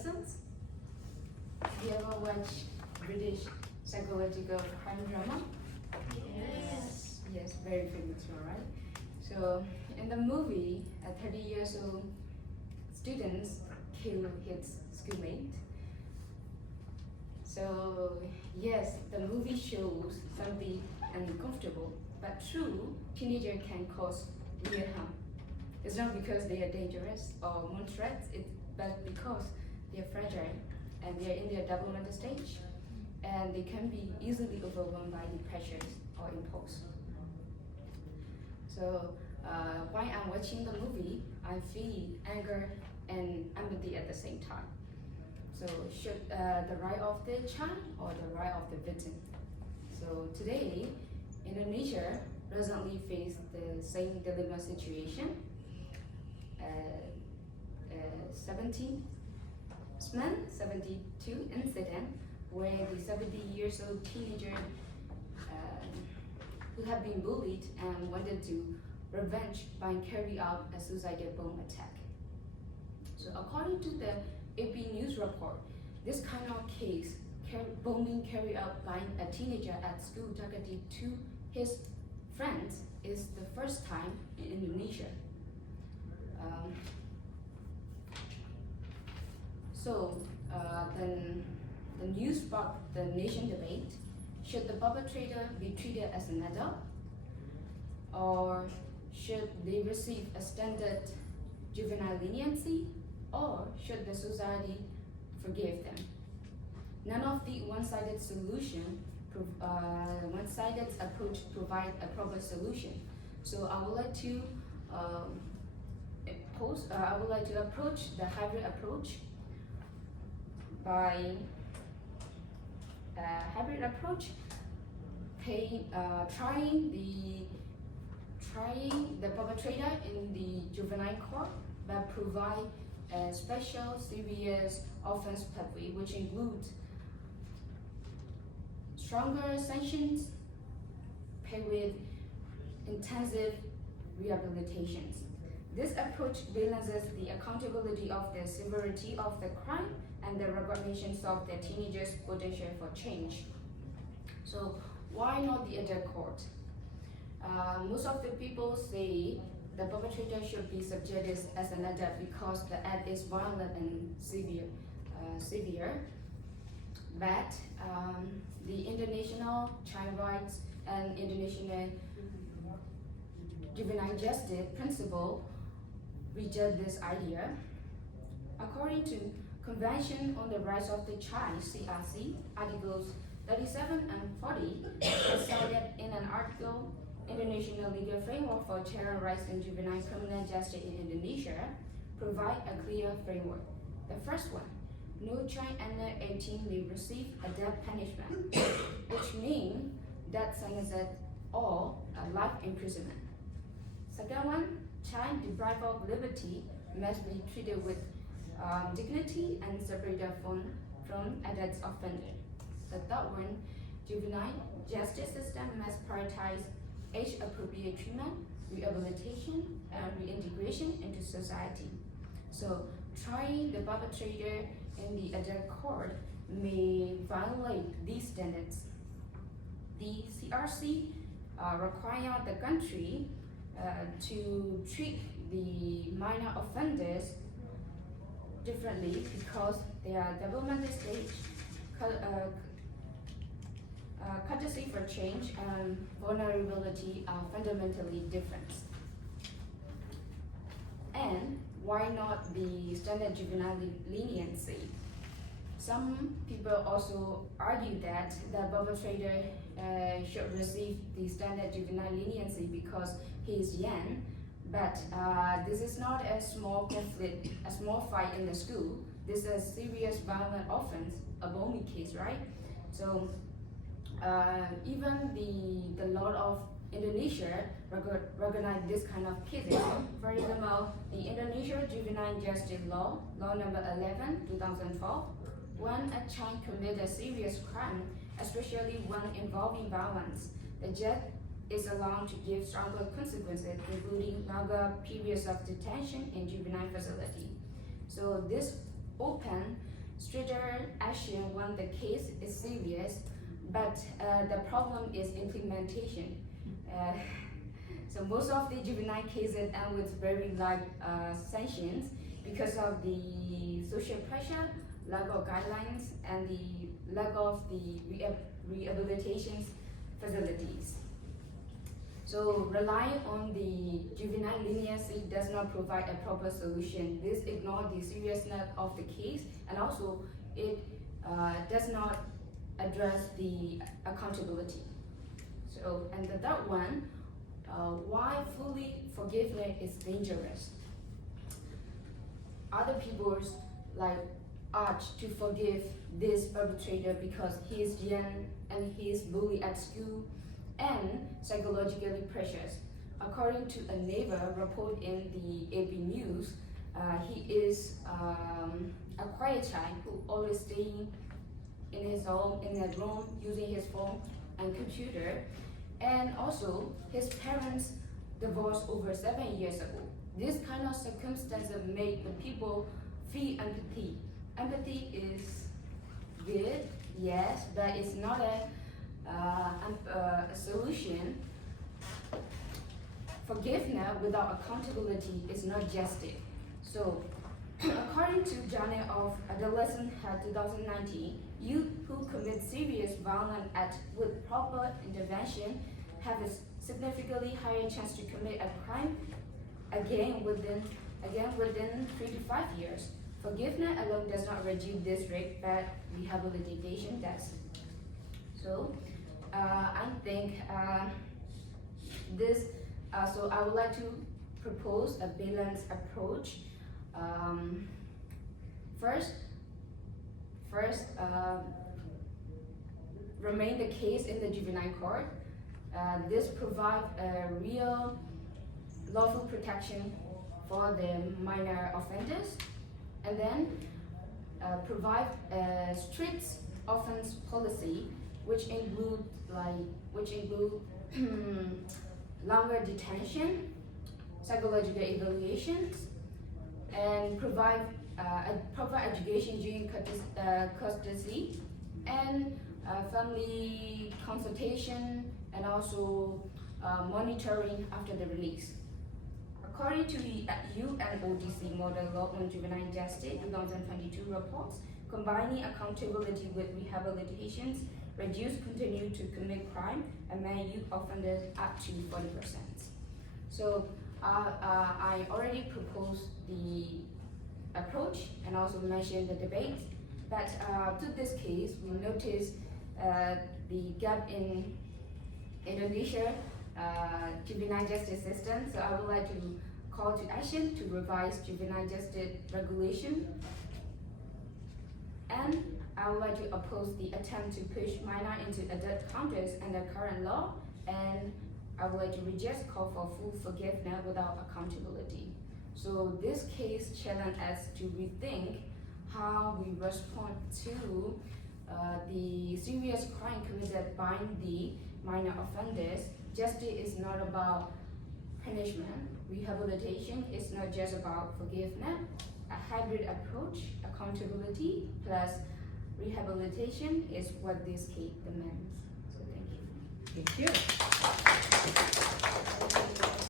adolescents. Have you ever watched British psychological crime drama? Yes. Yes, very famous one, right? So in the movie, a 30 years old student killed his schoolmate. So yes, the movie shows something uncomfortable, but true, teenager can cause real harm. It's not because they are dangerous or monstrous, but because they are fragile and they are in their developmental stage, and they can be easily overwhelmed by the pressures or impulse. So while I'm watching the movie, I feel anger and empathy at the same time. So should the right of the child or the right of the victim? So today, Indonesia presently face the same dilemma situation. SMAN 72 incident where the 70 years old teenager who had been bullied and wanted to revenge by carrying out a suicidal bomb attack. So according to the AP News report, this kind of case, bombing carried out by a teenager at school targeted to his friends, is the first time in Indonesia. Then the news sparked the nation debate. Should the perpetrator be treated as an adult, or should they receive a standard juvenile leniency, or should the society forgive them? None of the one-sided approach provide a proper solution. So I would like to approach the hybrid approach by trying the perpetrator in the juvenile court, but provide a special serious offense pathway, which includes stronger sanctions paired with intensive rehabilitations. This approach balances the accountability of the severity of the crime and the recognition of the teenagers' potential for change. So why not the adult court? Most of the people say the perpetrator should be subjected as an adult because the act is violent and severe. But the International Child Rights and International Juvenile Justice Principle reject this idea. According to Convention on the Rights of the Child, CRC, Articles 37 and 40, as cited in an article, International Legal Framework for Child Rights and Juvenile Criminal Justice in Indonesia, provide a clear framework. The first one, no child under 18 may receive a death punishment, which means death sentence or life imprisonment. Second one, child deprived of liberty must be treated with dignity and separated from adult offender. The third one, juvenile justice system must prioritize age-appropriate treatment, rehabilitation, and reintegration into society. So trying the perpetrator in the adult court may violate these standards. The CRC require the country to treat the minor offenders differently because their developmental stage, courtesy for change, and vulnerability are fundamentally different. And why not the standard juvenile leniency? Some people also argue that the perpetrator should receive the standard juvenile leniency because he is young, but this is not a small conflict, a small fight in the school. This is a serious violent offense, a bombing case, right? So even the law of Indonesia recognize this kind of cases. For example, the Indonesia Juvenile Justice Law, Law number 11, 2012, when a child commits a serious crime, especially one involving violence, the judge is allowed to give stronger consequences, including longer periods of detention in juvenile facility. So this open stricter action when the case is serious, but the problem is implementation. So most of the juvenile cases end with very light sanctions because of the social pressure, lack of guidelines, and the lack of the rehabilitation facilities. So relying on the juvenile leniency does not provide a proper solution. This ignores the seriousness of the case, and also it does not address the accountability. So, and the third one, why fully forgiveness is dangerous. Other people's like urge to forgive this perpetrator because he is young and he is bullied at school and psychologically precious. According to a neighbor report in the AP News, he is a quiet child who always staying in his room using his phone and computer, and also his parents divorced over 7 years ago. This kind of circumstances make the people feel empathy. Empathy is good, yes, but it's not a solution. Forgiveness without accountability is not justice. So, according to Journal of Adolescent Health 2019, youth who commit serious violence act with proper intervention have a significantly higher chance to commit a crime again within 3 to 5 years. Forgiveness alone does not reduce this rate, but rehabilitation does. So, I think so I would like to propose a balanced approach. First, remain the case in the juvenile court. This provides a real lawful protection for the minor offenders, and then provide a strict offense policy, which include longer detention, psychological evaluations, and provide a proper education during custody, and family consultation, and also monitoring after the release. According to the UNODC Model Law on Juvenile Justice 2022 reports, combining accountability with rehabilitations reduce continue to commit crime and many youth offenders up to 40%. So I already proposed the approach and also mentioned the debate, but to this case, we noticed the gap in Indonesia juvenile justice system. So I would like to call to action to revise juvenile justice regulation, and I would like to oppose the attempt to push minor into adult counters under current law, and I would like to reject call for full forgiveness without accountability. So this case challenges us to rethink how we respond to the serious crime committed by the minor offenders. Justice is not about punishment. Rehabilitation is not just about forgiveness. A hybrid approach, accountability plus rehabilitation is what this case demands. So thank you. Thank you.